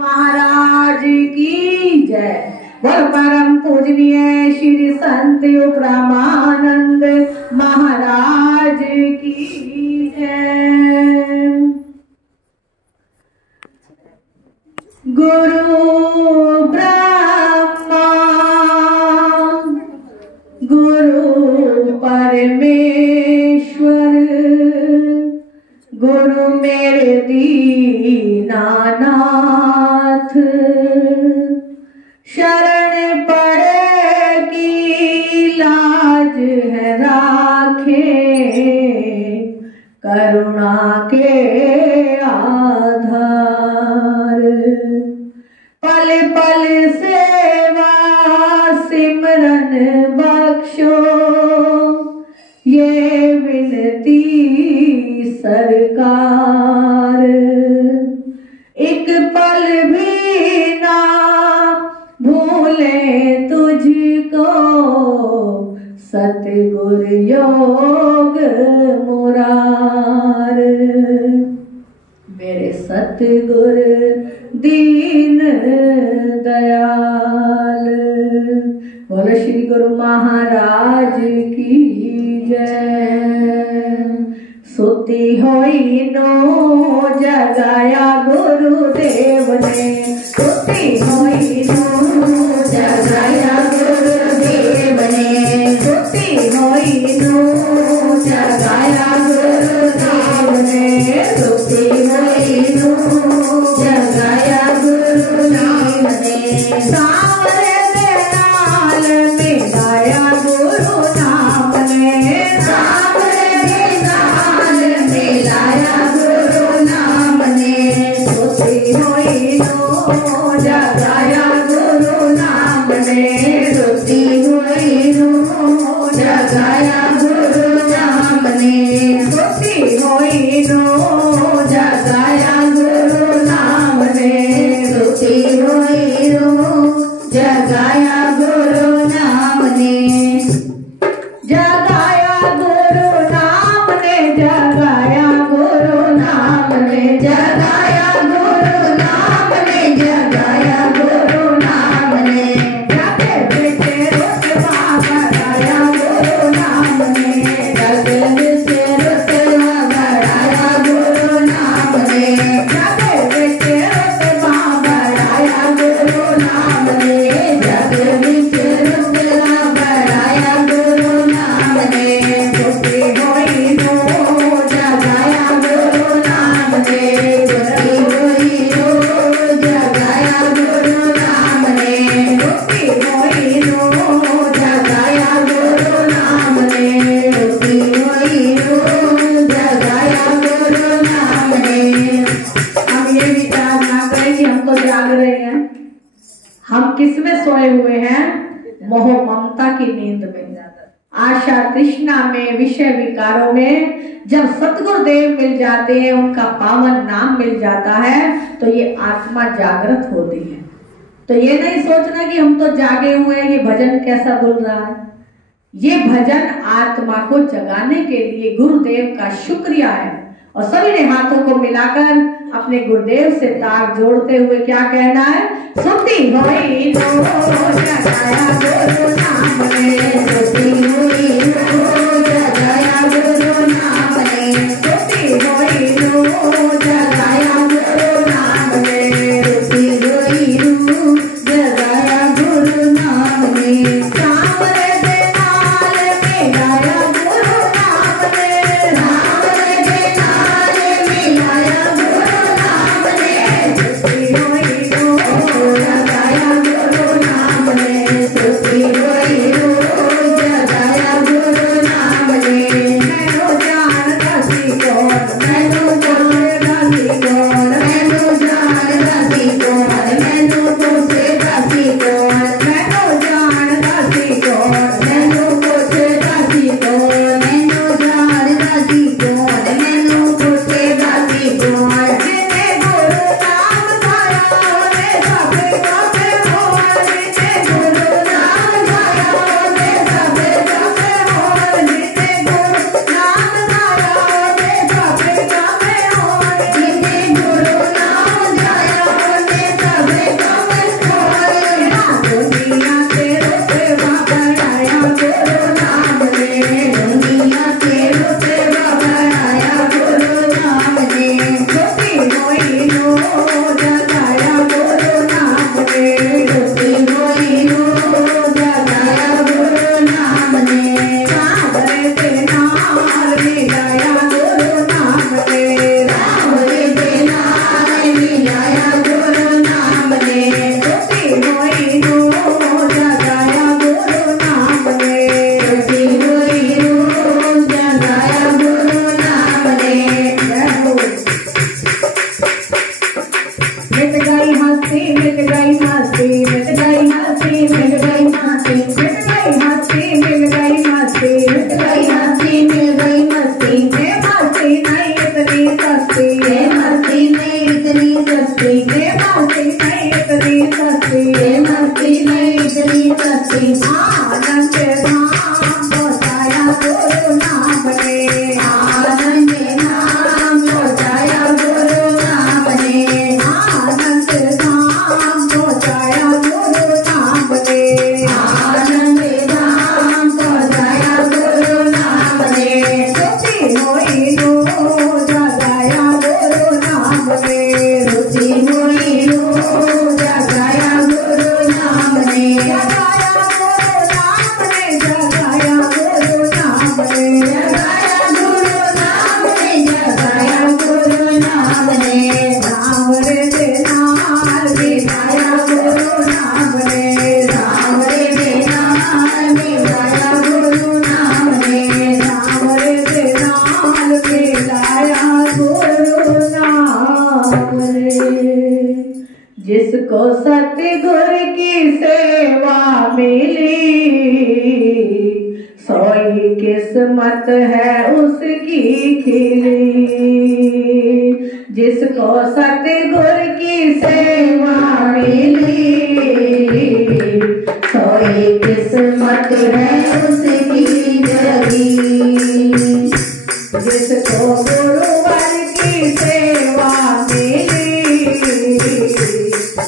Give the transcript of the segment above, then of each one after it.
महाराज की जय। बोल परम पूजनीय श्री संत योग रामानंद महाराज की जय। गुरु ब्रह्मा गुरु परमेश्वर गुरु मेरे दीनानाथ, शरण पड़ेगी लाज है राखे, करुणा के आधार। पल पल सेवा सिमरन बख्शो, ये विनती सरकार। एक पल भी ना भूले तुझको, सतगुर योग मुरार। मेरे सतगुर दीन दयाल। बोलो श्री गुरु महाराज की जय। सुती होई नो जगाया गुरुदेव ने, सुती होई नो जगाया गुरुदेव ने, सुती होई नो जगाया गुरुदेव ने, सुती होई नो जगाया गुरुदेव ने। सावरे दे नाल मिलाया गुरु नाम ने, सावरे दे नाल मिलाया गुरु नाम ने। सुती होई नो जगाया गुरु नाम ने, सुती होई नो जगाया गुरु नाम ने, सुती होई नो जगाया गुरु नाम ने, सुती होई नो जगाया गुरु नाम ने। जगाया गुरु नाम ने, जगाया गुरु नाम ने, जगाया गुरु नाम ने, जगाया गुरु नाम ने। जाके बेटे रुतबा बढ़ाया गुरु नाम ने, जाके बेटे रुतबा बढ़ाया गुरु नाम ने, जाके बेटे रुतबा बढ़ाया गुरु नाम ने, जाके बेटे रुतबा बढ़ाया गुरु नाम ने। सुती होई नो जगाया गुरु नाम ने, सुती होई नो जगाया गुरु नाम ने, सुती होई नो जगाया गुरु नाम ने, सुती होई नो जगाया गुरु नाम ने। हम ये विचार ना करें कि हम तो जाग रहे हैं, हम किस में सोए हुए हैं? मोह ममता की नींद में, आशा तृष्णा में, विषय विकारों में। जब सतगुरुदेव मिल जाते हैं, उनका पावन नाम मिल जाता है, तो ये आत्मा जागृत होती है। तो ये नहीं सोचना कि हम तो जागे हुए हैं, ये भजन कैसा बोल रहा है। ये भजन आत्मा को जगाने के लिए गुरुदेव का शुक्रिया है। और सभी ने हाथों को मिलाकर अपने गुरुदेव से तार जोड़ते हुए क्या कहना है? सुती होई नो जगाया गुरु नाम ने, सुती होई नो जगाया गुरु नाम ने, सुती होई नो जगाया गुरु नाम ने, सुती होई नो जगाया गुरु नाम ने। सावरे दे नाल मिलाया गुरु नाम ने, सावरे दे नाल मिलाया गुरु नाम ने। सुती होई नो जगाया गुरु नाम ने, सुती होई नो जगाया गुरु नाम मस्ती मिट गई मस्ती मिट गई मस्ती मिट गई मस्ती मिट गई मस्ती मिल गई मस्ती मिट गई मस्ती मिल गई मस्ती ये मस्ती नहीं इतनी सस्ती ये मस्ती नहीं इतनी सस्ती ये मस्ती नहीं इतनी सस्ती ये मस्ती नहीं इतनी सस्ती आनंद धाम पहुँचाया गुरु नाम ने आनंद धाम पहुँचाया गुरु नाम ने आनंद धाम पहुँचाया गुरु नाम ने आनंद धाम पहुँचाया गुरु नाम ने रुचि होई नो जगाया गुरु नाम ने रुचि होई नो जगाया गुरु नाम ने जगाया गुरु नाम ने जगाया गुरु नाम ने जगाया गुरु नाम ने राम रे नाम बिनाया गुरु नाम ने राम रे नाम बिनाया गुरु नाम ने राम रे नाम बिनाया गुरु नाम रे। जिसको सतगुर की सेवा मिली सोई किस्मत है उसकी खिली। जिसको सतगुर की सेवा मिली सोई किस्मत है उसकी जगी। जिसको गुरुवर की सेवा मिली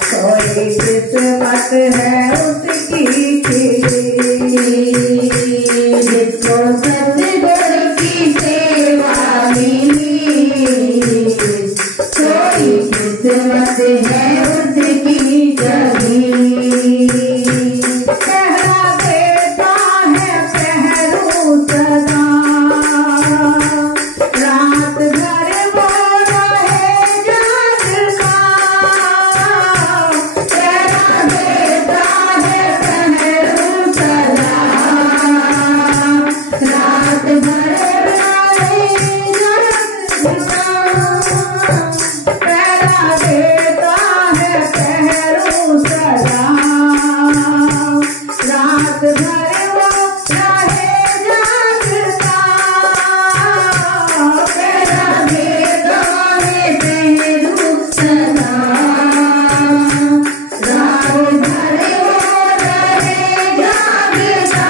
सोई किस्मत है उसकी खिली। जिसको सतगुर की सेवा मिली सोई किस्मत है उसकी जगी। पहरा देता है पहरू सदा रात भर वो रहे जागता। पहरा देता है पहरू सदा रात भर रहे जागता। पहरा देता है पहरू सदा रात भर वो रहे जागता। पहरा देता है पहरू सदा रात भर वो रहे जागता।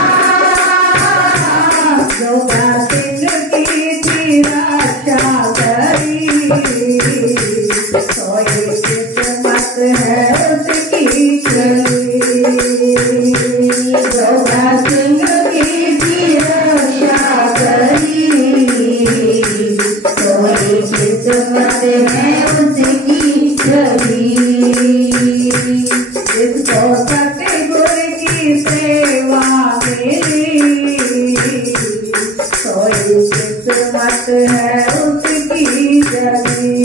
जोगा सिंह की थी रक्षा करी सोई किस्मत है उसकी चली। जोगा सिंह की थी रक्षा करी सोई किस्मत है उसकी चली। जिसको सतगुर की सेवा मिली सोई किस्मत है उसकी जगी।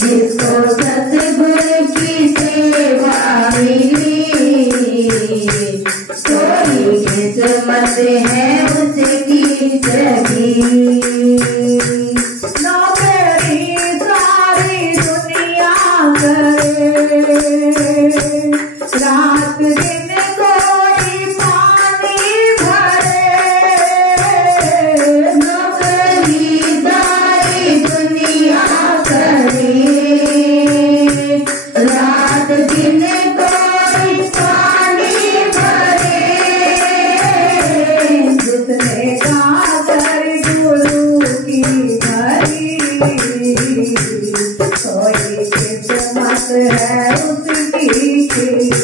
जिसको सतगुर की सेवा मिली सोई किस्मत है उसकी जगी। नौकरी सारी दुनिया करे रात दिन कोई पानी भरे। नौकरी सारी दुनिया करे रात दिन कोई पानी भरे। जिसने गाकर गुरु की भरी सोई किस्मत है उसकी खिली।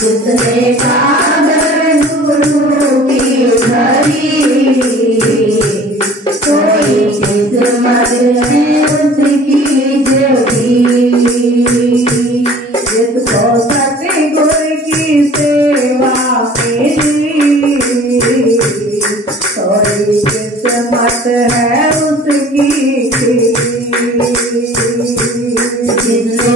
जिसने गाकर गुरु की भरी सोई किस्मत है उसकी जगी। जिसको सतगुर की सेवा मिली सोई किस्मत है उसकी खिली।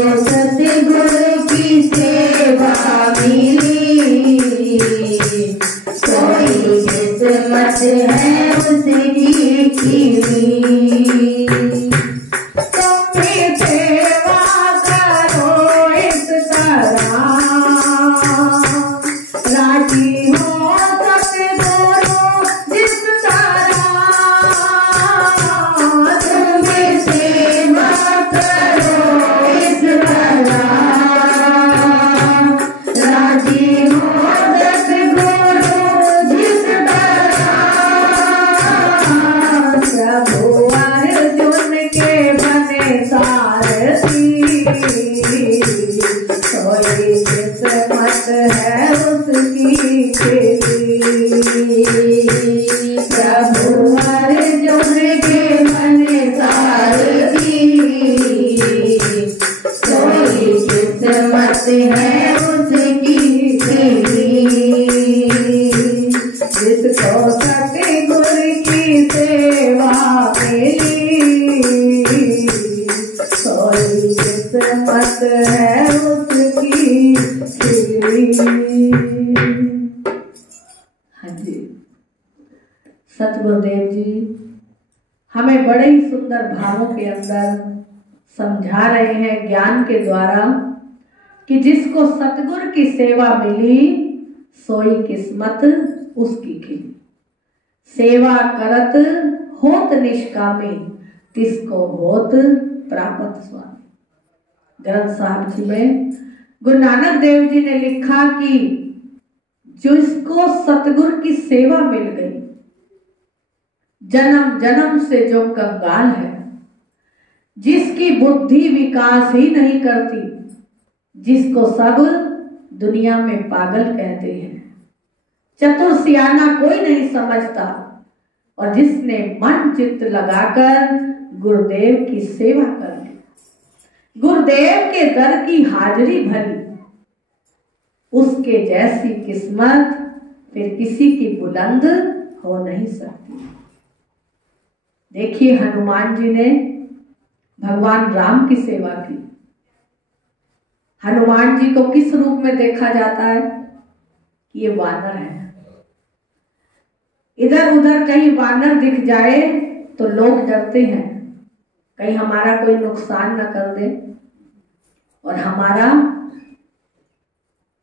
किस्मत है उसकी खिली। हाँ जी, सतगुरुदेव जी हमें बड़े ही सुंदर भावों के अंदर समझा रहे हैं ज्ञान के द्वारा कि जिसको सतगुरु की सेवा मिली सोई किस्मत उसकी खिली। सेवा करत होत निष्कामी तिसको होत प्राप्त स्वामी। ग्रंथ साहब जी में गुरु नानक देव जी ने लिखा कि जिसको सतगुरु की सेवा मिल गई, जन्म जन्म से जो कंगाल है, जिसकी बुद्धि विकास ही नहीं करती, जिसको सब दुनिया में पागल कहते हैं, चतुर सियाना कोई नहीं समझता, और जिसने मन चित्त लगाकर गुरुदेव की सेवा कर ली, गुरुदेव के दर की हाजिरी भरी, उसके जैसी किस्मत फिर किसी की बुलंद हो नहीं सकती। देखिए हनुमान जी ने भगवान राम की सेवा की। हनुमान जी को किस रूप में देखा जाता है कि ये वानर है। इधर उधर कहीं वानर दिख जाए तो लोग डरते हैं, कहीं हमारा कोई नुकसान न कर दे, और हमारा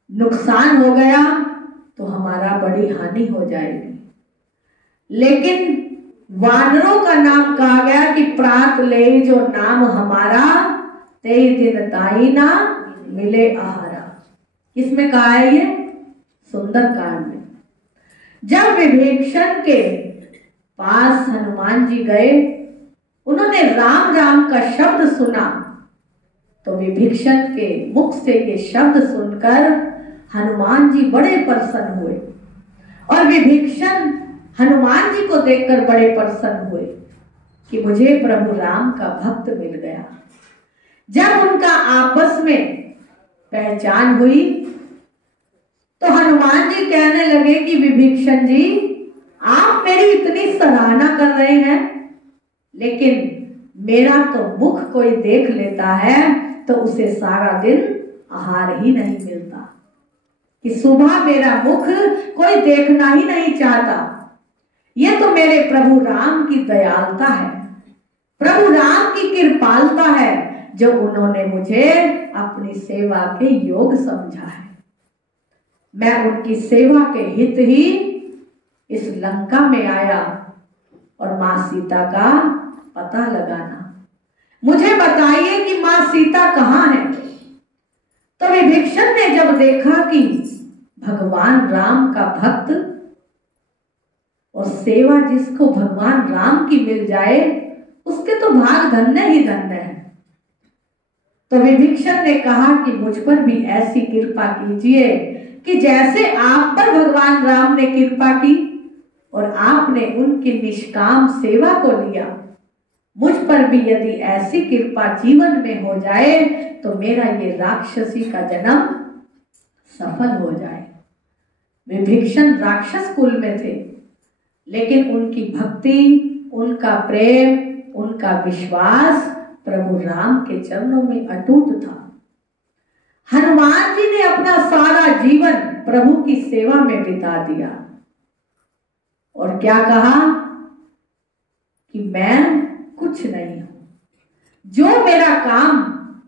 नुकसान हो गया तो हमारा बड़ी हानि हो जाएगी। लेकिन वानरों का नाम कहा गया कि प्रात ले जो नाम हमारा, तेई दिन ताई ना मिले आहारा। किसमें कहा है ये? सुंदर कांड में। जब विभीषण के पास हनुमान जी गए, उन्होंने राम राम का शब्द सुना, तो विभीषण के मुख से ये शब्द सुनकर हनुमान जी बड़े प्रसन्न हुए, और विभीषण हनुमान जी को देखकर बड़े प्रसन्न हुए कि मुझे प्रभु राम का भक्त मिल गया। जब उनका आपस में पहचान हुई तो हनुमान जी कहने लगे कि विभीषण जी, आप मेरी इतनी सराहना कर रहे हैं, लेकिन मेरा तो मुख कोई देख लेता है तो उसे सारा दिन आहार ही नहीं मिलता, कि सुबह मेरा मुख कोई देखना ही नहीं चाहता। ये तो मेरे प्रभु राम की दयालुता है, प्रभु राम की कृपालुता है, जो उन्होंने मुझे अपनी सेवा के योग समझा है। मैं उनकी सेवा के हित ही इस लंका में आया और मां सीता का पता लगाना। मुझे बताइए कि मां सीता कहाँ है? तो विभीषण ने जब देखा कि भगवान राम का भक्त और सेवा जिसको भगवान राम की मिल जाए, उसके तो भाग धन्य ही धन्य है। तो विभीषण ने कहा कि मुझ पर भी ऐसी कृपा कीजिए कि जैसे आप पर भगवान राम ने कृपा की और आपने उनकी निष्काम सेवा को लिया, मुझ पर भी यदि ऐसी कृपा जीवन में हो जाए तो मेरा ये राक्षसी का जन्म सफल हो जाए। विभीषण राक्षस कुल में थे, लेकिन उनकी भक्ति, उनका प्रेम, उनका विश्वास प्रभु राम के चरणों में अटूट था। हनुमान जी ने अपना सारा जीवन प्रभु की सेवा में बिता दिया और क्या कहा कि मैं कुछ नहीं हूं, जो मेरा काम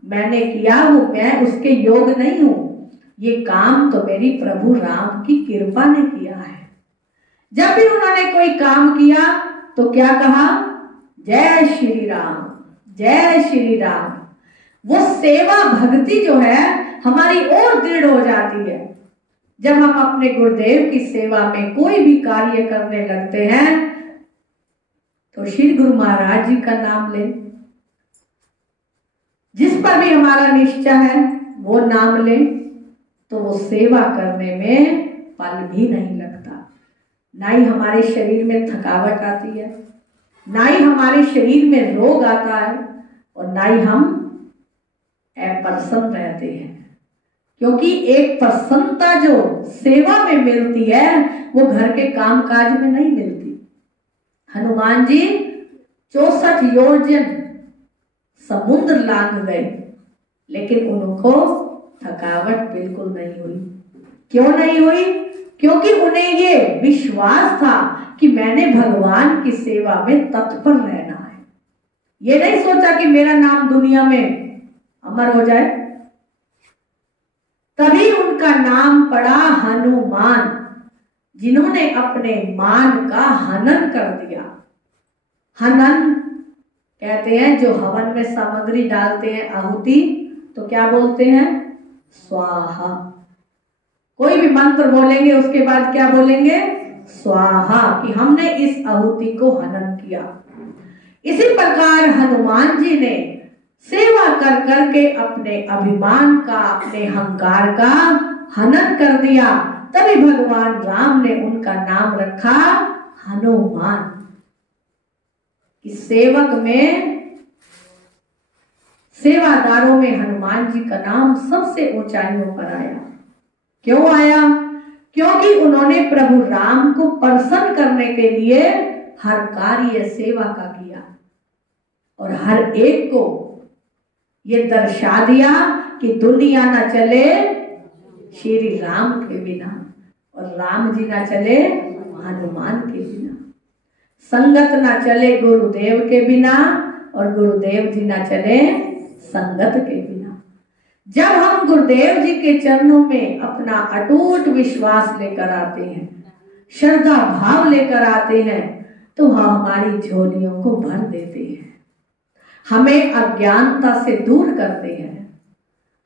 मैंने किया वो मैं उसके योग नहीं हूं, ये काम तो मेरी प्रभु राम की कृपा ने किया है। जब भी उन्होंने कोई काम किया तो क्या कहा? जय श्री राम, जय श्री राम। वो सेवा भक्ति जो है हमारी और दृढ़ हो जाती है। जब हम अपने गुरुदेव की सेवा में कोई भी कार्य करने लगते हैं तो श्री गुरु महाराज जी का नाम ले, जिस पर भी हमारा निश्चय है वो नाम ले, तो वो सेवा करने में पल भी नहीं लगता। ना ही हमारे शरीर में थकावट आती है, ना ही हमारे शरीर में रोग आता है, और ना ही हम अप्रसन्न रहते हैं। क्योंकि एक प्रसन्नता जो सेवा में मिलती है वो घर के काम काज में नहीं मिलती। हनुमान जी 64 योजन समुद्र लांघ गए लेकिन उनको थकावट बिल्कुल नहीं हुई। क्यों नहीं हुई? क्योंकि उन्हें ये विश्वास था कि मैंने भगवान की सेवा में तत्पर रहना है। ये नहीं सोचा कि मेरा नाम दुनिया में अमर हो जाए। तभी उनका नाम पड़ा हनुमान, जिन्होंने अपने मान का हनन कर दिया। हनन कहते हैं जो हवन में सामग्री डालते हैं आहुति, तो क्या बोलते हैं? स्वाहा। कोई भी मंत्र बोलेंगे उसके बाद क्या बोलेंगे? स्वाहा, कि हमने इस आहुति को हनन किया। इसी प्रकार हनुमान जी ने सेवा कर करके अपने अभिमान का, अपने अहंकार का हनन कर दिया। तभी भगवान राम ने उनका नाम रखा हनुमान। इस सेवक में, सेवादारों में हनुमान जी का नाम सबसे ऊंचाइयों पर आया। क्यों आया? क्योंकि उन्होंने प्रभु राम को प्रसन्न करने के लिए हर कार्य सेवा का किया और हर एक को ये दर्शा दिया कि दुनिया ना चले श्री राम के बिना और राम जी ना चले हनुमान के बिना, संगत ना चले गुरुदेव के बिना और गुरुदेव जी ना चले संगत के बिना। जब हम गुरुदेव जी के चरणों में अपना अटूट विश्वास लेकर आते हैं, श्रद्धा भाव लेकर आते हैं, तो वह हमारी झोलियों को भर देते हैं, हमें अज्ञानता से दूर करते हैं,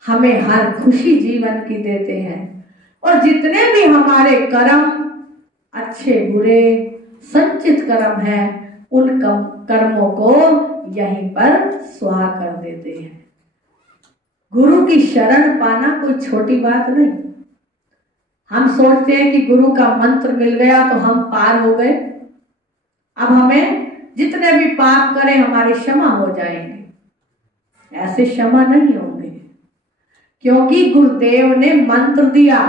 हमें हर खुशी जीवन की देते हैं और जितने भी हमारे कर्म अच्छे बुरे संचित कर्म हैं उन कर्मों को यहीं पर स्वाहा कर देते हैं। गुरु की शरण पाना कोई छोटी बात नहीं। हम सोचते हैं कि गुरु का मंत्र मिल गया तो हम पार हो गए, अब हमें जितने भी पाप करें हमारे क्षमा हो जाएंगे। ऐसे क्षमा नहीं होंगे, क्योंकि गुरुदेव ने मंत्र दिया,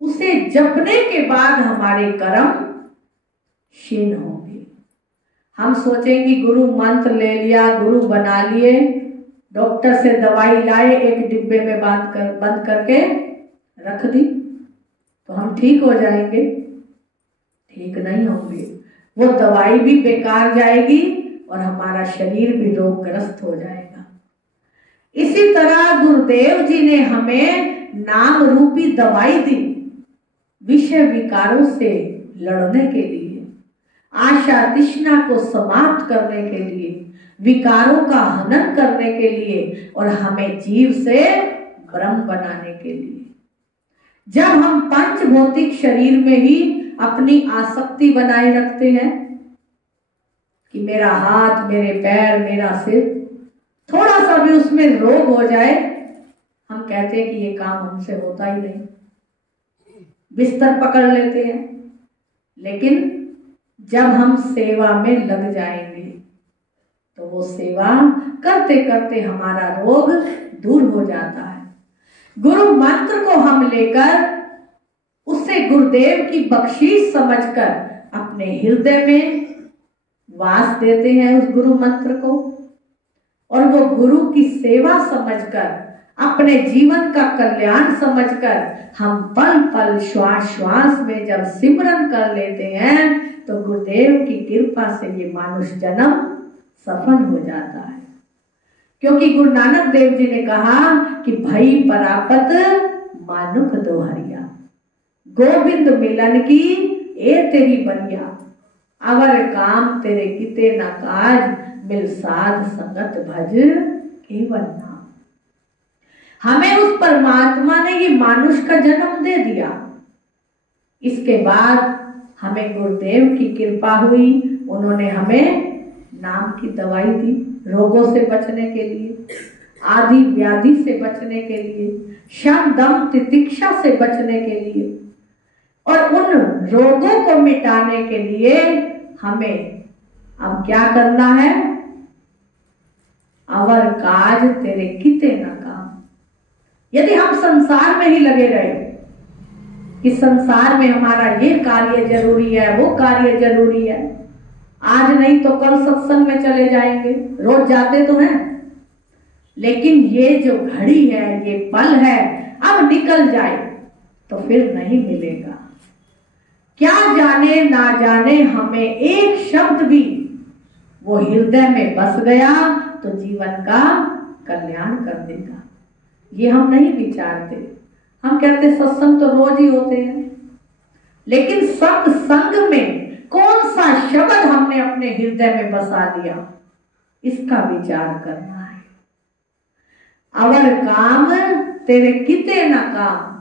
उसे जपने के बाद हमारे कर्म क्षीण होंगे। हम सोचेंगे गुरु मंत्र ले लिया, गुरु बना लिए, डॉक्टर से दवाई लाए, एक डिब्बे में बंद करके रख दी तो हम ठीक हो जाएंगे। ठीक नहीं होंगे, वो दवाई भी बेकार जाएगी और हमारा शरीर भी रोगग्रस्त हो जाएगा। इसी तरह गुरुदेव जी ने हमें नाम रूपी दवाई दी विषय विकारों से लड़ने के लिए, आशा तृष्णा को समाप्त करने के लिए, विकारों का हनन करने के लिए और हमें जीव से ब्रह्म बनाने के लिए। जब हम पंच भौतिक शरीर में ही अपनी आसक्ति बनाए रखते हैं कि मेरा हाथ, मेरे पैर, मेरा सिर, थोड़ा सा भी उसमें रोग हो जाए हम कहते हैं कि ये काम हमसे होता ही नहीं, बिस्तर पकड़ लेते हैं। लेकिन जब हम सेवा में लग जाएंगे तो वो सेवा करते करते हमारा रोग दूर हो जाता है। गुरु मंत्र को हम लेकर उससे गुरुदेव की बख्शीश समझकर अपने हृदय में वास देते हैं उस गुरु मंत्र को, और वो गुरु की सेवा समझकर, अपने जीवन का कल्याण समझकर हम पल पल श्वास श्वास में जब सिमरन कर लेते हैं तो गुरुदेव की कृपा से ये मानुष जन्म सफल हो जाता है। क्योंकि गुरु नानक देव जी ने कहा कि भई परापत मानुख दोहरिया, गोविंद मिलन की ए तेरी बनिया, अवर काम तेरे किते न काज, मिल साध संगत भज केवल नाम। हमें उस परमात्मा ने ये मानुष का जन्म दे दिया। इसके बाद हमें गुरुदेव की कृपा हुई, उन्होंने हमें नाम की दवाई दी रोगों से बचने के लिए, आदि व्याधि से बचने के लिए, शम दम तितिक्षा से बचने के लिए, और उन रोगों को मिटाने के लिए हमें अब क्या करना है? अवर काज तेरे किते न काम। यदि हम संसार में ही लगे रहे कि संसार में हमारा ये कार्य जरूरी है, वो कार्य जरूरी है, आज नहीं तो कल सत्संग में चले जाएंगे, रोज जाते तो हैं, लेकिन ये जो घड़ी है, ये पल है, अब निकल जाए तो फिर नहीं मिलेगा। क्या जाने ना जाने हमें एक शब्द भी वो हृदय में बस गया तो जीवन का कल्याण कर देगा। ये हम नहीं विचारते। हम कहते सत्संग तो रोज ही होते हैं, लेकिन सत्संग में कौन सा शब्द हमने अपने हृदय में बसा दिया, इसका विचार करना है। अवर काम तेरे किते न काम।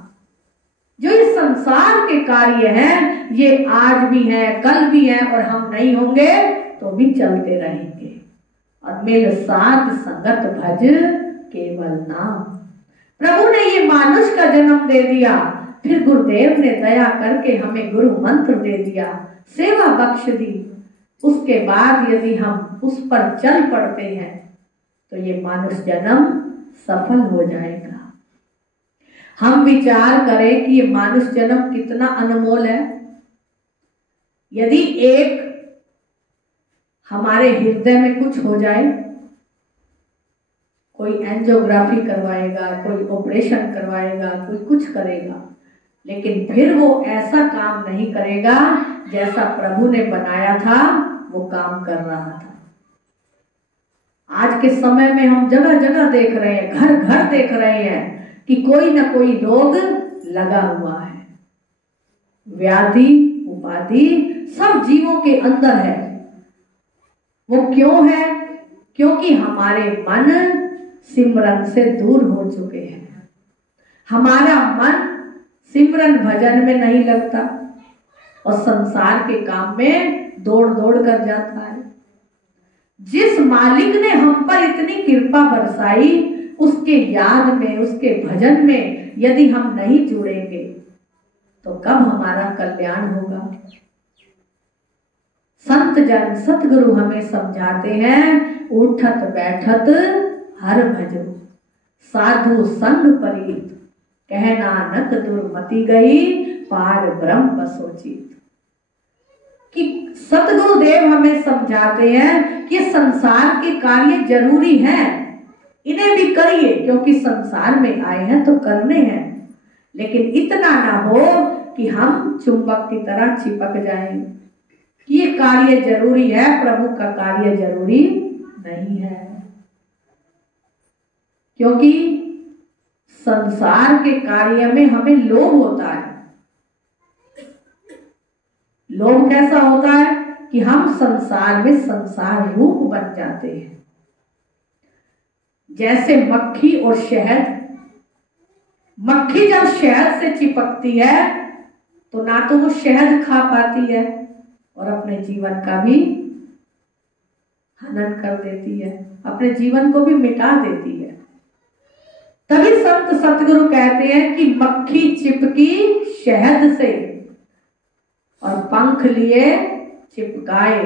जो इस संसार के कार्य हैं, ये आज भी है, कल भी है, और हम नहीं होंगे तो भी चलते रहेंगे। और मेल साथ संगत भज केवल नाम। प्रभु ने ये मानुष का जन्म दे दिया, फिर गुरुदेव ने दया करके हमें गुरु मंत्र दे दिया, सेवा बख्श दी। उसके बाद यदि हम उस पर चल पड़ते हैं तो ये मानुष जन्म सफल हो जाएगा। हम विचार करें कि ये मानुष जन्म कितना अनमोल है। यदि एक हमारे हृदय में कुछ हो जाए, कोई एंजियोग्राफी करवाएगा, कोई ऑपरेशन करवाएगा, कोई कुछ करेगा, लेकिन फिर वो ऐसा काम नहीं करेगा जैसा प्रभु ने बनाया था वो काम कर रहा था। आज के समय में हम जगह जगह देख रहे हैं, घर घर देख रहे हैं कि कोई ना कोई रोग लगा हुआ है। व्याधि उपाधि सब जीवों के अंदर है। वो क्यों है? क्योंकि हमारे मन सिमरन से दूर हो चुके हैं। हमारा मन सिमरन भजन में नहीं लगता और संसार के काम में दौड़ दौड़ कर जाता है। जिस मालिक ने हम पर इतनी कृपा बरसाई, उसके याद में, उसके भजन में यदि हम नहीं जुड़ेंगे तो कब हमारा कल्याण होगा। संत जन सतगुरु हमें समझाते हैं, उठत बैठत हर भजो, साधु संग परीत, कह नानक दुर्मति गई, पार ब्रह्म सोचित। कि सतगुरुदेव हमें समझाते हैं कि संसार के कार्य जरूरी हैं, इन्हें भी करिए क्योंकि संसार में आए हैं तो करने हैं, लेकिन इतना ना हो कि हम चुंबक की तरह चिपक जाएं कि ये कार्य जरूरी है, प्रभु का कार्य जरूरी नहीं है। क्योंकि संसार के कार्य में हमें लोभ होता है। लोभ कैसा होता है कि हम संसार में संसार रूप बन जाते हैं। जैसे मक्खी और शहद, मक्खी जब शहद से चिपकती है तो ना तो वो शहद खा पाती है और अपने जीवन का भी हनन कर देती है, अपने जीवन को भी मिटा देती है। तभी संत सतगुरु कहते हैं कि मक्खी चिपकी शहद से और पंख लिए चिपकाए,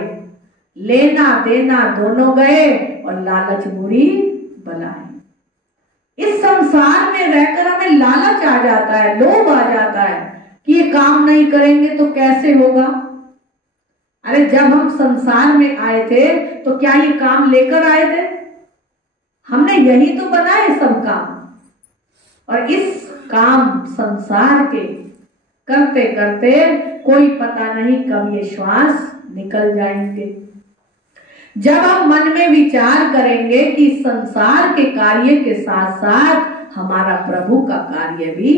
लेना देना दोनों गए और लालच बुरी बलाए। इस संसार में रहकर हमें लालच आ जाता है, लोभ आ जाता है कि ये काम नहीं करेंगे तो कैसे होगा। अरे जब हम संसार में आए थे तो क्या ये काम लेकर आए थे? हमने यही तो बनाए सब काम, और इस काम संसार के करते करते कोई पता नहीं कब ये श्वास निकल जाएंगे। जब हम मन में विचार करेंगे कि संसार के कार्य के साथ साथ हमारा प्रभु का कार्य भी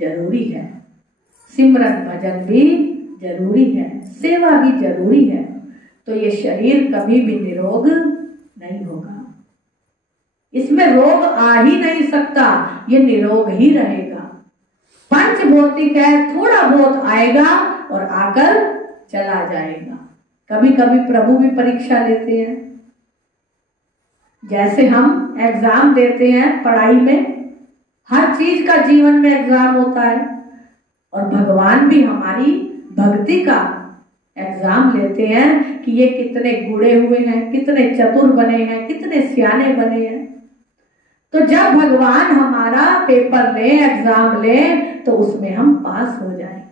जरूरी है, सिमरन भजन भी जरूरी है, सेवा भी जरूरी है, तो ये शरीर कभी भी निरोग नहीं होगा। इसमें रोग आ ही नहीं सकता, ये निरोग ही रहेगा। पंच भौतिक है, थोड़ा बहुत आएगा और आकर चला जाएगा। कभी कभी प्रभु भी परीक्षा लेते हैं। जैसे हम एग्जाम देते हैं पढ़ाई में, हर चीज का जीवन में एग्जाम होता है, और भगवान भी हमारी भक्ति का एग्जाम लेते हैं कि ये कितने गुणे हुए हैं, कितने चतुर बने हैं, कितने सियाने बने हैं। तो जब भगवान हमारा पेपर ले, एग्जाम ले, तो उसमें हम पास हो जाएं।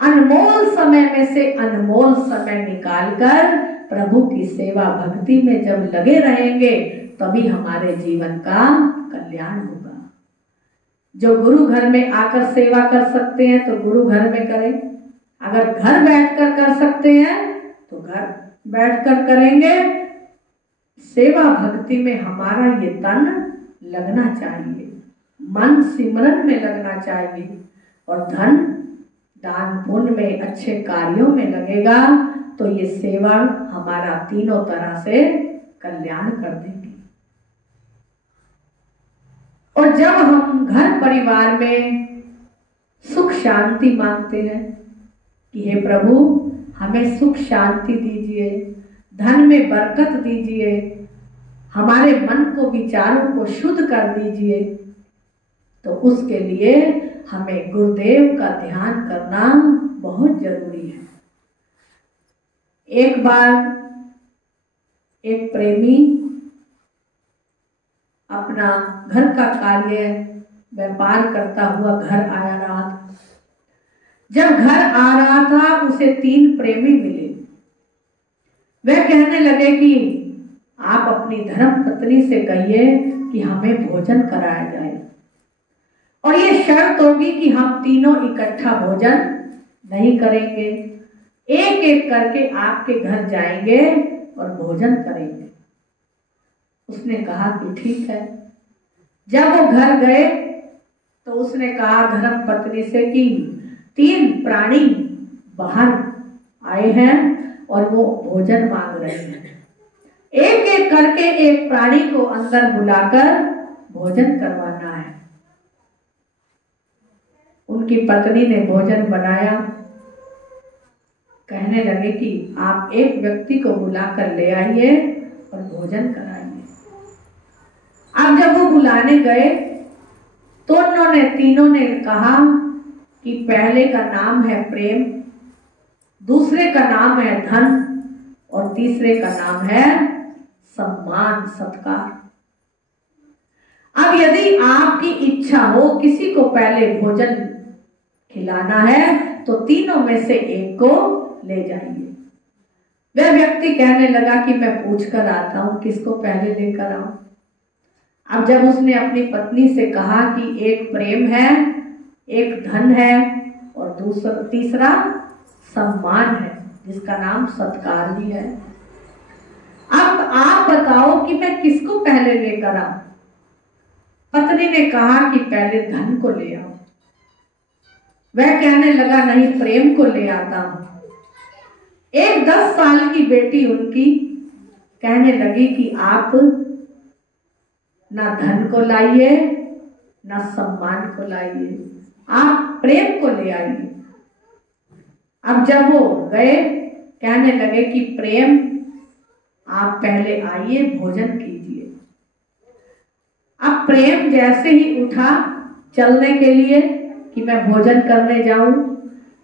अनमोल समय में से अनमोल समय निकालकर प्रभु की सेवा भक्ति में जब लगे रहेंगे तभी हमारे जीवन का कल्याण होगा। जो गुरु घर में आकर सेवा कर सकते हैं तो गुरु घर में करें, अगर घर बैठकर कर सकते हैं तो घर बैठकर करेंगे। सेवा भक्ति में हमारा ये तन लगना चाहिए, मन सिमरन में लगना चाहिए, और धन दान पुण्य में अच्छे कार्यों में लगेगा तो ये सेवा हमारा तीनों तरह से कल्याण कर देगी। और जब हम घर परिवार में सुख शांति मांगते हैं कि हे प्रभु हमें सुख शांति दीजिए, धन में बरकत दीजिए, हमारे मन को विचारों को शुद्ध कर दीजिए, तो उसके लिए हमें गुरुदेव का ध्यान करना बहुत जरूरी है। एक बार एक प्रेमी अपना घर का कार्य व्यापार करता हुआ घर आया रहा था। जब घर आ रहा था उसे 3 प्रेमी मिले। वे कहने लगे कि आप अपनी धर्म पत्नी से कहिए कि हमें भोजन कराया जाए, और ये शर्त होगी कि हम तीनों इकट्ठा भोजन नहीं करेंगे, एक एक करके आपके घर जाएंगे और भोजन करेंगे। उसने कहा कि ठीक है। जब वो घर गए तो उसने कहा धर्म पत्नी से कि 3 प्राणी बाहर आए हैं और वो भोजन मांग रहे हैं, एक एक करके एक प्राणी को अंदर बुलाकर भोजन करवाना है। उनकी पत्नी ने भोजन बनाया। कहने लगे कि आप एक व्यक्ति को बुलाकर ले आइए और भोजन कराइए। अब जब वो बुलाने गए तो उन्होंने तीनों ने कहा कि पहले का नाम है प्रेम, दूसरे का नाम है धन, और तीसरे का नाम है सम्मान सत्कार। अब यदि आपकी इच्छा हो किसी को पहले भोजन खिलाना है तो तीनों में से एक को ले जाइए। वह व्यक्ति कहने लगा कि मैं पूछ कर आता हूं किसको पहले लेकर आऊं। अब जब उसने अपनी पत्नी से कहा कि एक प्रेम है, एक धन है और तीसरा सम्मान है जिसका नाम सत्कार भी है, अब आप बताओ कि मैं किसको पहले लेकर आऊं। पत्नी ने कहा कि पहले धन को ले आओ। वह कहने लगा नहीं, प्रेम को ले आता हूं। एक 10 साल की बेटी उनकी कहने लगी कि आप ना धन को लाइए ना सम्मान को लाइए, आप प्रेम को ले आइए। अब जब वो गए कहने लगे कि प्रेम आप पहले आइए भोजन कीजिए। अब प्रेम जैसे ही उठा चलने के लिए कि मैं भोजन करने जाऊं,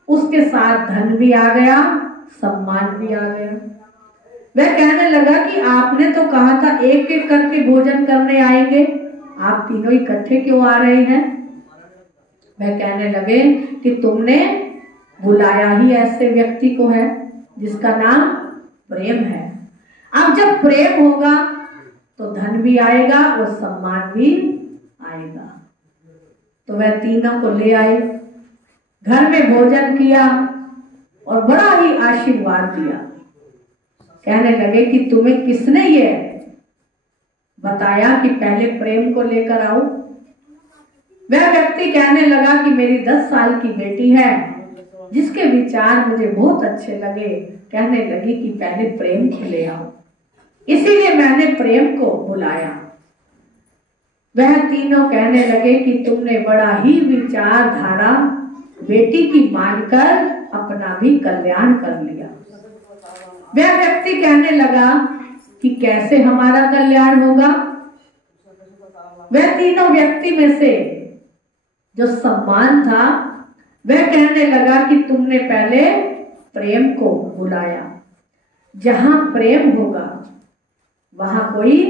उसके साथ धन भी आ गया, सम्मान भी आ गया। वह कहने लगा कि आपने तो कहा था एक एक करके भोजन करने आएंगे, आप तीनों इकट्ठे क्यों आ रहे हैं। वह कहने लगे कि तुमने बुलाया ही ऐसे व्यक्ति को है जिसका नाम प्रेम है। अब जब प्रेम होगा तो धन भी आएगा और सम्मान भी आएगा। तो वह तीनों को ले आए, घर में भोजन किया और बड़ा ही आशीर्वाद दिया। कहने लगे कि तुम्हें किसने ये बताया कि पहले प्रेम को लेकर आओ। वह व्यक्ति कहने लगा कि मेरी 10 साल की बेटी है जिसके विचार मुझे बहुत अच्छे लगे। कहने लगी कि पहले प्रेम को ले आओ, इसीलिए मैंने प्रेम को बुलाया। वह तीनों कहने लगे कि तुमने बड़ा ही विचारधारा बेटी की मानकर अपना भी कल्याण कर लिया। वह व्यक्ति कहने लगा कि कैसे हमारा कल्याण होगा। वह तीनों व्यक्ति में से जो सम्मान था वह कहने लगा कि तुमने पहले प्रेम को बुलाया। जहां प्रेम होगा वहां कोई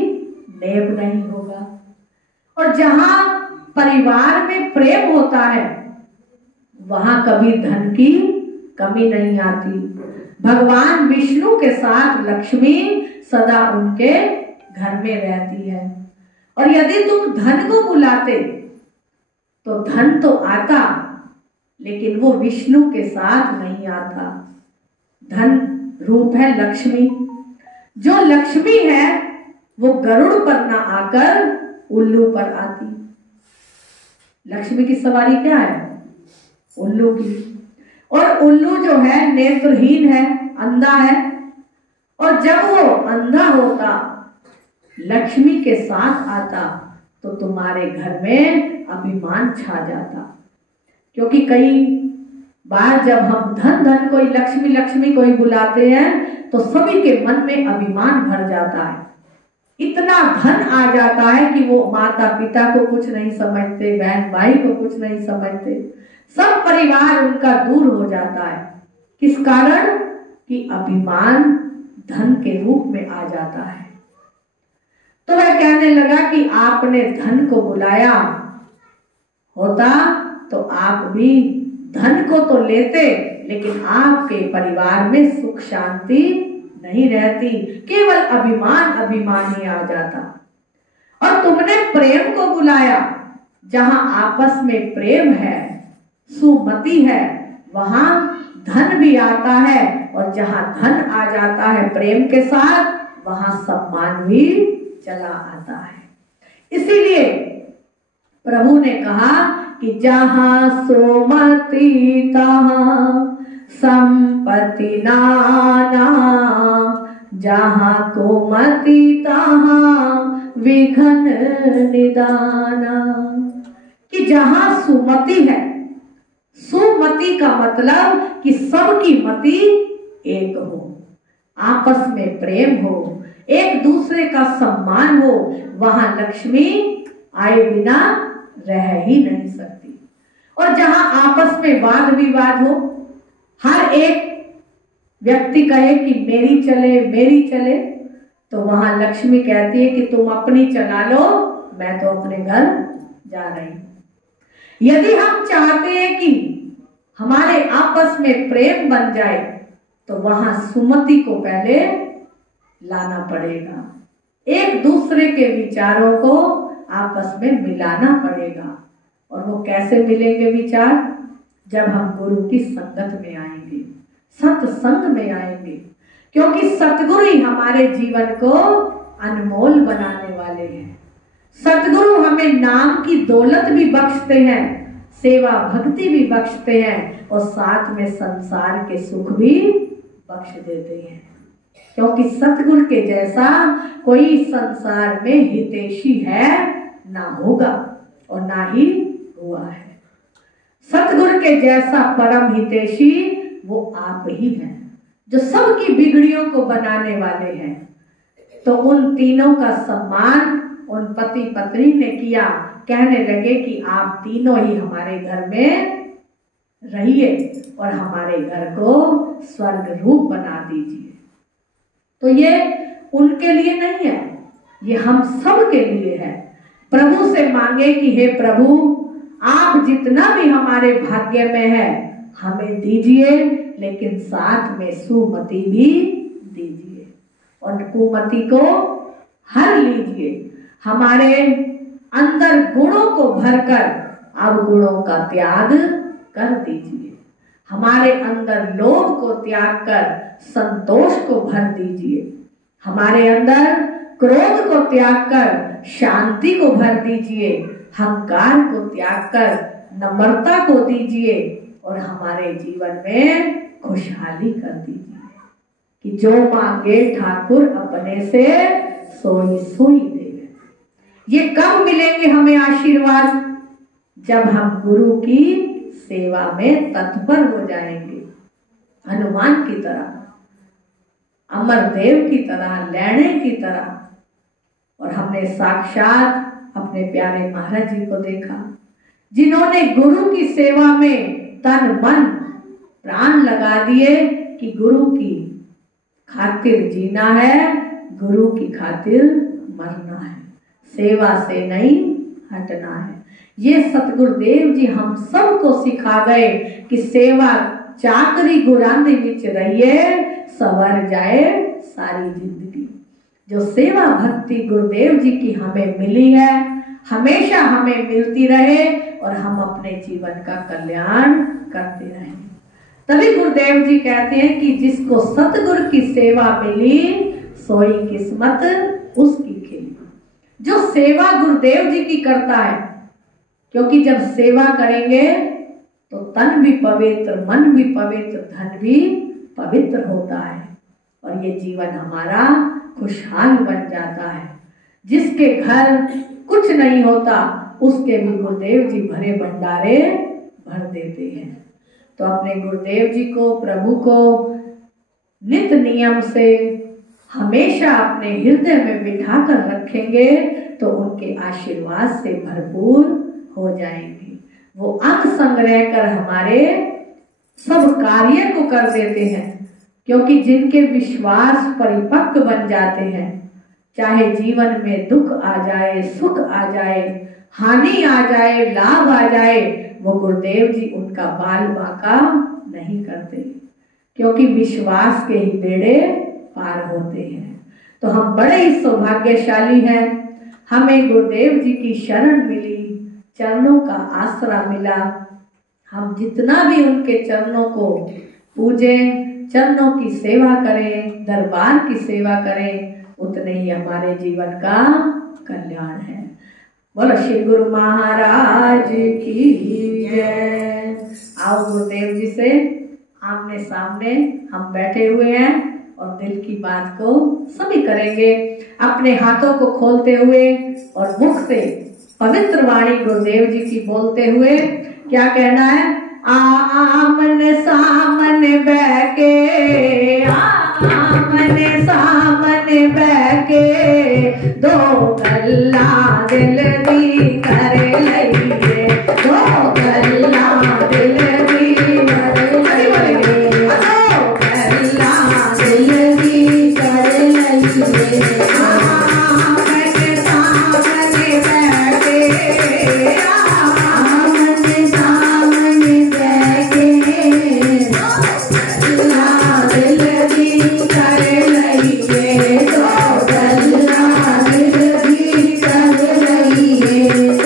नेब नहीं होगा, और जहां परिवार में प्रेम होता है वहां कभी धन की कमी नहीं आती। भगवान विष्णु के साथ लक्ष्मी सदा उनके घर में रहती है। और यदि तुम धन को बुलाते तो धन तो आता, लेकिन वो विष्णु के साथ नहीं आता। धन रूप है लक्ष्मी। जो लक्ष्मी है वो गरुड़ पर ना आकर उल्लू पर आती। लक्ष्मी की सवारी क्या है? उल्लू की। और उल्लू जो है नेत्रहीन है, अंधा है। और जब वो अंधा होता, लक्ष्मी के साथ आता, तो तुम्हारे घर में अभिमान छा जाता। क्योंकि कई बार जब हम धन धन कोई लक्ष्मी लक्ष्मी कोई बुलाते हैं तो सभी के मन में अभिमान भर जाता है। इतना धन आ जाता है कि वो माता पिता को कुछ नहीं समझते, बहन भाई को कुछ नहीं समझते, सब परिवार उनका दूर हो जाता है। किस कारण? कि अभिमान धन के रूप में आ जाता है। तो वह कहने लगा कि आपने धन को बुलाया होता तो आप भी धन को तो लेते, लेकिन आपके परिवार में सुख शांति नहीं रहती, केवल अभिमान अभिमान ही आ जाता। और तुमने प्रेम को बुलाया, जहां आपस में प्रेम है, सुमति है, वहां धन भी आता है। और जहां धन आ जाता है प्रेम के साथ, वहां सम्मान भी चला आता है। इसीलिए प्रभु ने कहा कि जहां सुमति तहां संपत्ति नाना, जहां कुमति तहां विघन निदाना। कि जहां सुमति है, सुमति का मतलब कि सबकी मति एक हो, आपस में प्रेम हो, एक दूसरे का सम्मान हो, वहां लक्ष्मी आए बिना रह ही नहीं सकती। और जहां आपस में वाद विवाद हो, हर एक व्यक्ति कहे कि मेरी चले मेरी चले, तो वहां लक्ष्मी कहती है कि तुम अपनी चला लो, मैं तो अपने घर जा रही हूं। यदि हम चाहते हैं कि हमारे आपस में प्रेम बन जाए, तो वहां सुमति को पहले लाना पड़ेगा, एक दूसरे के विचारों को आपस में मिलाना पड़ेगा। और वो कैसे मिलेंगे विचार? जब हम गुरु की संगत में आएंगे, सत्संग में आएंगे। क्योंकि सतगुरु ही हमारे जीवन को अनमोल बनाने वाले हैं। सतगुरु हमें नाम की दौलत भी बख्शते हैं, सेवा भक्ति भी बख्शते हैं, और साथ में संसार के सुख भी बख्श देते हैं। क्योंकि सतगुरु के जैसा कोई संसार में हितैषी है ना होगा और ना ही हुआ है। सतगुरु के जैसा परम हितैषी वो आप ही हैं, जो सबकी बिगड़ियों को बनाने वाले हैं। तो उन तीनों का सम्मान उन पति पत्नी ने किया। कहने लगे कि आप तीनों ही हमारे घर में रहिए और हमारे घर को स्वर्ग रूप बना दीजिए। तो ये उनके लिए नहीं है, ये हम सब के लिए है। प्रभु से मांगे कि हे प्रभु, आप जितना भी हमारे भाग्य में है हमें दीजिए, लेकिन साथ में सुमति भी दीजिए और कुमति को हर लीजिए। हमारे अंदर गुणों को भरकर अब गुणों का त्याग कर दीजिए। हमारे अंदर लोभ को त्याग कर संतोष को भर दीजिए। हमारे अंदर क्रोध को त्याग कर शांति को भर दीजिए। अहंकार को त्याग कर नम्रता को दीजिए और हमारे जीवन में खुशहाली कर दीजिए। कि जो मांगे ठाकुर अपने से सोई सोई देवे। ये कब मिलेंगे हमें आशीर्वाद? जब हम गुरु की सेवा में तत्पर हो जाएंगे। हनुमान की तरह, अमरदेव की तरह, लैणे की तरह। और हमने साक्षात अपने प्यारे महाराज जी को देखा, जिन्होंने गुरु की सेवा में तन मन प्राण लगा दिए कि गुरु की खातिर जीना है, गुरु की खातिर मरना है, सेवा से नहीं हटना है। ये सतगुरुदेव जी हम सबको सिखा गए कि सेवा चाकरी गुरांदी विच रहिए, सवर जाए सारी जिंदगी। जो सेवा भक्ति गुरुदेव जी की हमें मिली है, हमेशा हमें मिलती रहे और हम अपने जीवन का कल्याण करते रहें। तभी गुरुदेव जी कहते हैं कि जिसको सतगुरु की सेवा मिली सोई किस्मत उसकी खिली। जो सेवा गुरुदेव जी की करता है, क्योंकि जब सेवा करेंगे तो तन भी पवित्र, मन भी पवित्र, धन भी पवित्र होता है और ये जीवन हमारा खुशहाल बन जाता है। जिसके घर कुछ नहीं होता उसके भी गुरुदेव जी भरे भंडारे भर देते हैं। तो अपने गुरुदेव जी को, प्रभु को नित नियम से हमेशा अपने हृदय में बिठा कर रखेंगे तो उनके आशीर्वाद से भरपूर हो जाएंगे। वो अंग संग रहकर हमारे सब कार्य को कर देते हैं, क्योंकि जिनके विश्वास परिपक्व बन जाते हैं, चाहे जीवन में दुख आ जाए, सुख आ जाए, हानि आ जाए, लाभ आ जाए, वो गुरुदेव जी उनका बाल बाका नहीं करते, क्योंकि विश्वास के ही बेड़े पार होते हैं। तो हम बड़े ही सौभाग्यशाली हैं, हमें गुरुदेव जी की शरण मिली, चरणों का आसरा मिला। हम जितना भी उनके चरणों को पूजें, चरणों की सेवा करें, दरबार की सेवा करें, उतने ही हमारे जीवन का कल्याण है। बोलो श्री गुरु महाराज की जय। आओ गुरुदेव जी से आमने सामने हम बैठे हुए हैं और दिल की बात को सभी करेंगे, अपने हाथों को खोलते हुए और मुख से पवित्र वाणी गुरुदेव जी की बोलते हुए क्या कहना है? आमने सामने बैके, आमने सामने बैके, दो गल्ला दिल दी कर लइए, दो गल्ला दिल दी कर लइए, दो गल्ला दिल दी कर लइए। आमने सामने बैके, आमने सामने बैके, दो गल्ला दिल दी कर लइए, दो गल्ला दिल दी कर लइए।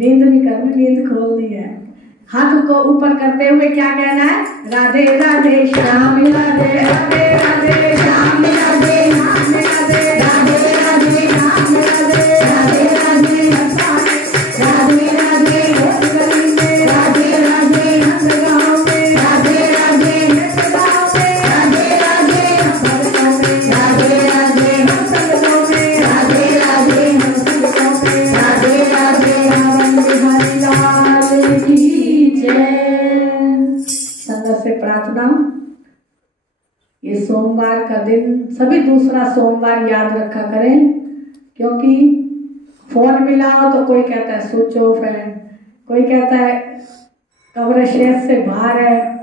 नींद नहीं करनी, नींद खोलनी है। हाथ को ऊपर करते हुए क्या कहना है? राधे राधे श्याम राधे राधे राधे श्याम राधे राम राधे राधे राधे राम राधे राधे राधे राधे राधे गली में राधे राधे गाँव में राधे राधे गाँव में राधे राधे राधे राधे गाँव में राधे राधे राधे राधे हरि लाल की जय। संगत से प्रार्थना, ये सोमवार का दिन सभी दूसरा सोमवार याद रखा करें, क्योंकि फोन मिलाओ तो कोई कहता है स्विच ऑफ है, कोई कहता है कवरेज से बाहर है,